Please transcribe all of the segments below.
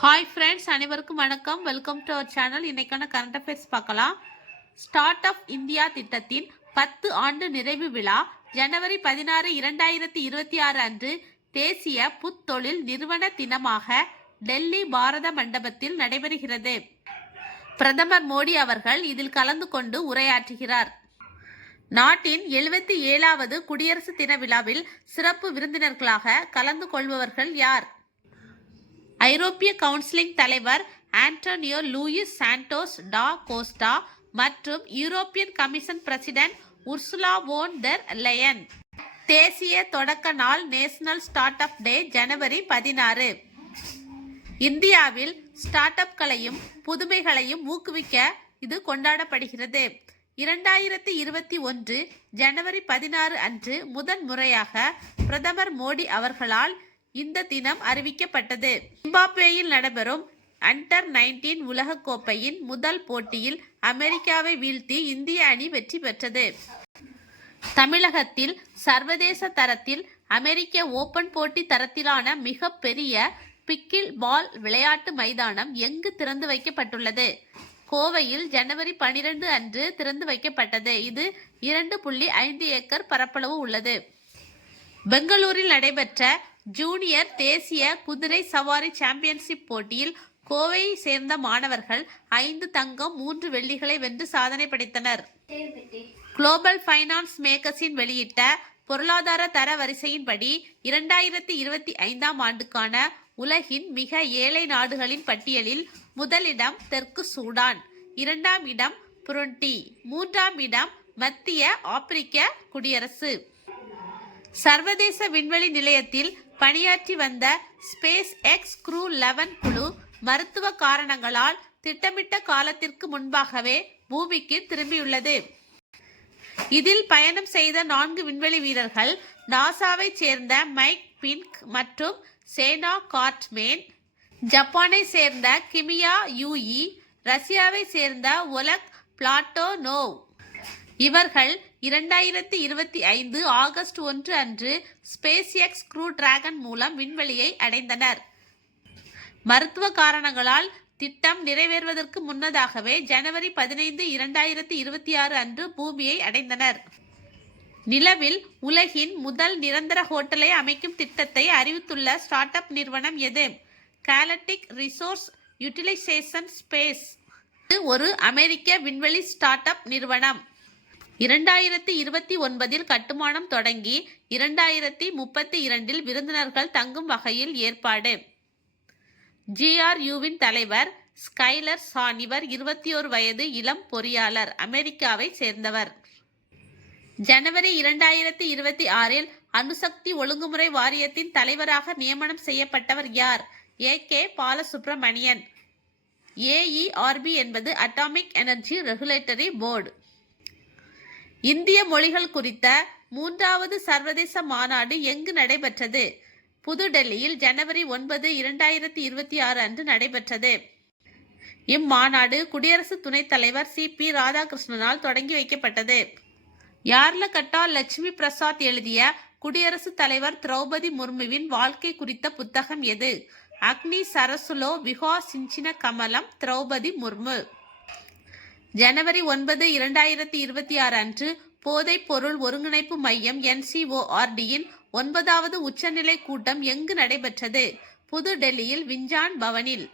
Hi friends, அனைவருக்கும் வணக்கம். Welcome to our channel. இன்னைக்கான கரண்ட் அஃபேர்ஸ் பார்க்கலாம். ஸ்டார்ட் அப் இந்தியா திட்டத்தின் 10 ஆண்டு நிறைவு விழா ஜனவரி 16, 2026 அன்று தேசிய புத்தொழில் நிறுவன தினமாக டெல்லி பாரத மண்டபத்தில் நடைபெறுகிறது. பிரதமர் மோடி அவர்கள் இதில் கலந்து கொண்டு உரையாற்றுகிறார். நாட்டின் 77வது குடியரசு தின விழாவில் சிறப்பு விருந்தினர்களாக கலந்து கொள்பவர்கள் யார்? ஐரோப்பிய கவுன்சிலின் தலைவர் Antonio Luis Santos da Costa மற்றும் European Commission president Ursula von der Leyen. தேசிய தொடக்க நாள் நேஷனல் ஸ்டார்ட் அப் டே ஜனவரி 16. இந்தியாவில் ஸ்டார்ட் அப்களையும் புதுமைகளையும் ஊக்குவிக்க இது கொண்டாடப்படுகிறது. 2021 ஜனவரி 16 அன்று முதன் முறையாக பிரதமர் மோடி அவர்களால் இந்த தினம் அறிவிக்கப்பட்டது. ஜிம்பாப்வேயில் நடைபெறும் அண்டர் 19 உலக கோப்பையின் முதல் போட்டியில் அமெரிக்காவை வீழ்த்தி இந்திய அணி வெற்றி பெற்றது. தமிழகத்தில் சர்வதேச தரத்தில் அமெரிக்க ஓபன் போட்டி தரத்திலான மிக பெரிய பிக்கில் பால் விளையாட்டு மைதானம் எங்கு திறந்து வைக்கப்பட்டுள்ளது? கோவையில் ஜனவரி 12 அன்று திறந்து வைக்கப்பட்டது. இது 2.5 ஏக்கர் பரப்பளவு உள்ளது. பெங்களூரில் நடைபெற்ற ஜூனியர் தேசிய குதிரை சவாரி சாம்பியன்ஷிப் போட்டியில் கோவையை சேர்ந்த மாணவர்கள் 5 தங்கம் 3 வெள்ளிகளை வென்று சாதனை படைத்தனர். குளோபல் ஃபைனான்ஸ் மேகசின் வெளியிட்ட பொருளாதார தர வரிசையின்படி 2025 ஆண்டுக்கான உலகின் மிக ஏழை நாடுகளின் பட்டியலில் முதலிடம் தெற்கு சூடான், 2ஆம் இடம் புருண்டி, 3ஆம் இடம் மத்திய ஆப்பிரிக்க குடியரசு. சர்வதேச விண்வெளி நிலையத்தில் பணியாற்றி வந்த ஸ்பேஸ் எக்ஸ் க்ரூ 11 குழு மருத்துவ காரணங்களால் திட்டமிட்ட காலத்திற்கு முன்பாகவே பூமிக்கு திரும்பியுள்ளது. இதில் பயணம் செய்த 4 விண்வெளி வீரர்கள் நாசாவை சேர்ந்த மைக் பின்க் மற்றும் சேனா கார்ட்மேன், ஜப்பானை சேர்ந்த கிமியா யூஇ, ரஷ்யாவை சேர்ந்த ஒலக் பிளாட்டோனோவ். இவர்கள் 2025 ஆகஸ்ட் 1 அன்று ஸ்பேஸ் எக்ஸ் க்ரூ டிராகன் மூலம் விண்வெளியை அடைந்தனர். மருத்துவ காரணங்களால் திட்டம் நிறைவேறுவதற்கு முன்னதாகவே ஜனவரி 15, 2026 அன்று பூமியை அடைந்தனர். நிலவில் உலகின் முதல் நிரந்தர ஹோட்டலை அமைக்கும் திட்டத்தை அறிவித்துள்ள ஸ்டார்ட் அப் நிறுவனம் எது? காலட்டிக் ரிசோர்ஸ் யூட்டிலைசேஷன் ஸ்பேஸ். இது ஒரு அமெரிக்க விண்வெளி ஸ்டார்ட் அப் நிறுவனம். 2029 கட்டுமானம் தொடங்கி 2032 விருந்தினர்கள் தங்கும் வகையில் ஏற்பாடு. GRUவின் தலைவர் ஸ்கைலர் சான். இவர் 21 வயது இளம் பொறியாளர், அமெரிக்காவை சேர்ந்தவர். ஜனவரி 2026 அணுசக்தி ஒழுங்குமுறை வாரியத்தின் தலைவராக நியமனம் செய்யப்பட்டவர் யார்? AK பாலசுப்ரமணியன். AERB என்பது அட்டாமிக் எனர்ஜி ரெகுலேட்டரி போர்டு. இந்திய மொழிகள் குறித்த 3வது சர்வதேச மாநாடு எங்கு நடைபெற்றது? புதுடெல்லியில் ஜனவரி 9, 2026 அன்று நடைபெற்றது. இம்மாநாடு குடியரசு துணைத் தலைவர் CP ராதாகிருஷ்ணனால் தொடங்கி வைக்கப்பட்டது. யார்லகட்டா லட்சுமி பிரசாத் எழுதிய குடியரசுத் தலைவர் திரௌபதி முர்முவின் வாழ்க்கை குறித்த புத்தகம் எது? அக்னி சரசுலோ விகாசிஞ்சின கமலம் திரௌபதி முர்மு. ஜனவரி 9, 2026 அன்று போதைப் பொருள் ஒருங்கிணைப்பு மையம் NCORDயின் 9வது உச்சநிலை கூட்டம் எங்கு நடைபெற்றது? புதுடெல்லியில் விஞ்ஞான் பவனில்.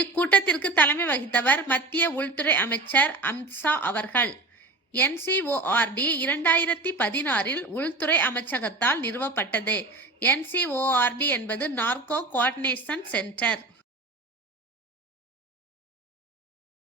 இக்கூட்டத்திற்கு தலைமை வகித்தவர் மத்திய உள்துறை அமைச்சர் அமித்ஷா அவர்கள். NCORD 2016 உள்துறை அமைச்சகத்தால் நிறுவப்பட்டது. NCORD என்பது நார்கோ கோஆர்டினேஷன் சென்டர்.